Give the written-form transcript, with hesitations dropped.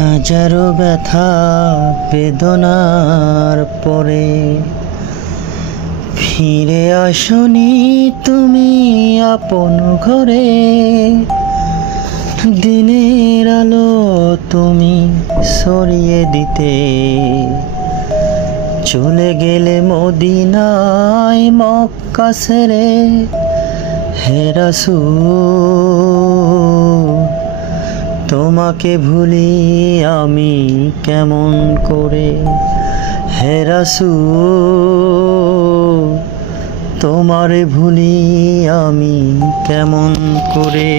হাজারো ব্যথা বেদনার পরে ফিরে আসনি তুমি আপন ঘরে। দিনের আলো তুমি সরিয়ে দিতে চলে গেলে মদিনায় মক্কা ছেড়ে। হে রাসূল তোমাকে ভুলি আমি কেমন করে। হে রাসূল তোমারে ভুলি আমি কেমন করে।